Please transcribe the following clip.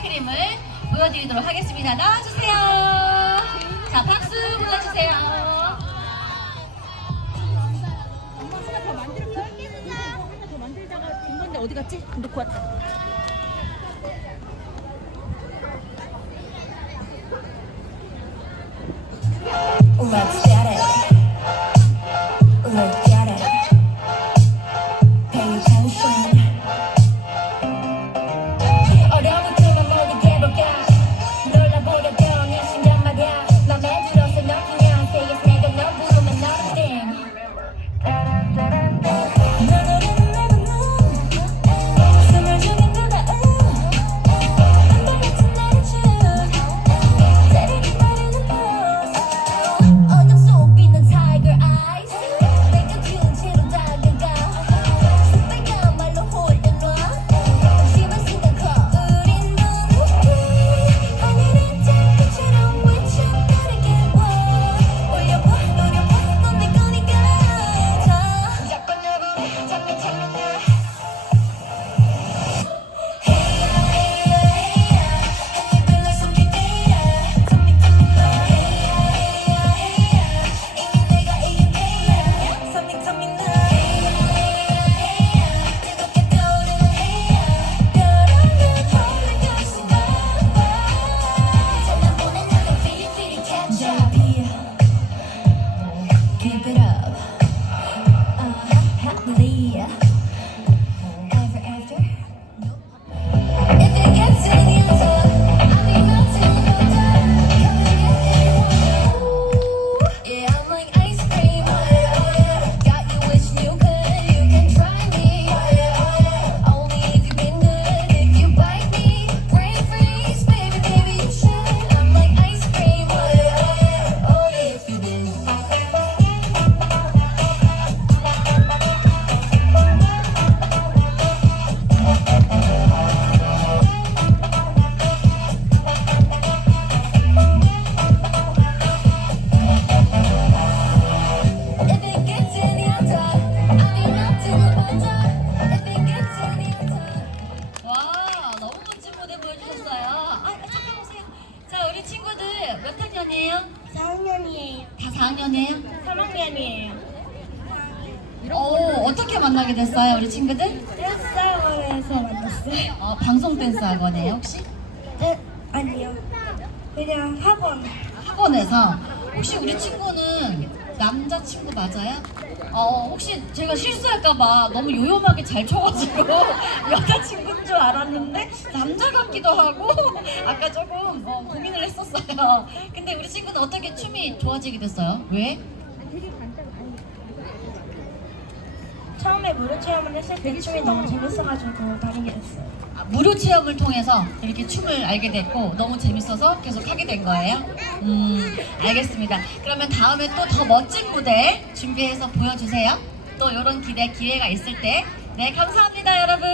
아이스크림을 보여드리도록 하겠습니다. 나와주세요. 자, 박수 불러주세요. 엄마 하나 더? 하나 더 만들다가 준 건데 어디 갔지? 놓고 왔다. 4학년이에요. 다 4학년이에요? 3학년이에요. 어, 어떻게 만나게 됐어요, 우리 친구들? 댄스 학원에서 만났어요. 어, 방송 댄스 학원이에요, 혹시? 네, 아니요. 그냥 학원. 학원에서 혹시 우리 친구는 남자친구 맞아요? 어 혹시 제가 실수할까봐 너무 요염하게 잘 쳐가지고 여자친구인 줄 알았는데 남자 같기도 하고 아까 조금 어, 고민을 했었어요. 근데 우리 친구는 어떻게 춤이 좋아지게 됐어요? 왜? 처음에 무료 체험을 했을 때 춤이 너무 재밌어가지고 다니게 됐어요. 아, 무료 체험을 통해서 이렇게 춤을 알게 됐고 너무 재밌어서 계속 하게 된 거예요? 음, 알겠습니다. 그러면 다음에 또 더 멋진 무대 준비해서 보여주세요. 또 이런 기대 기회가 있을 때. 네, 감사합니다, 여러분.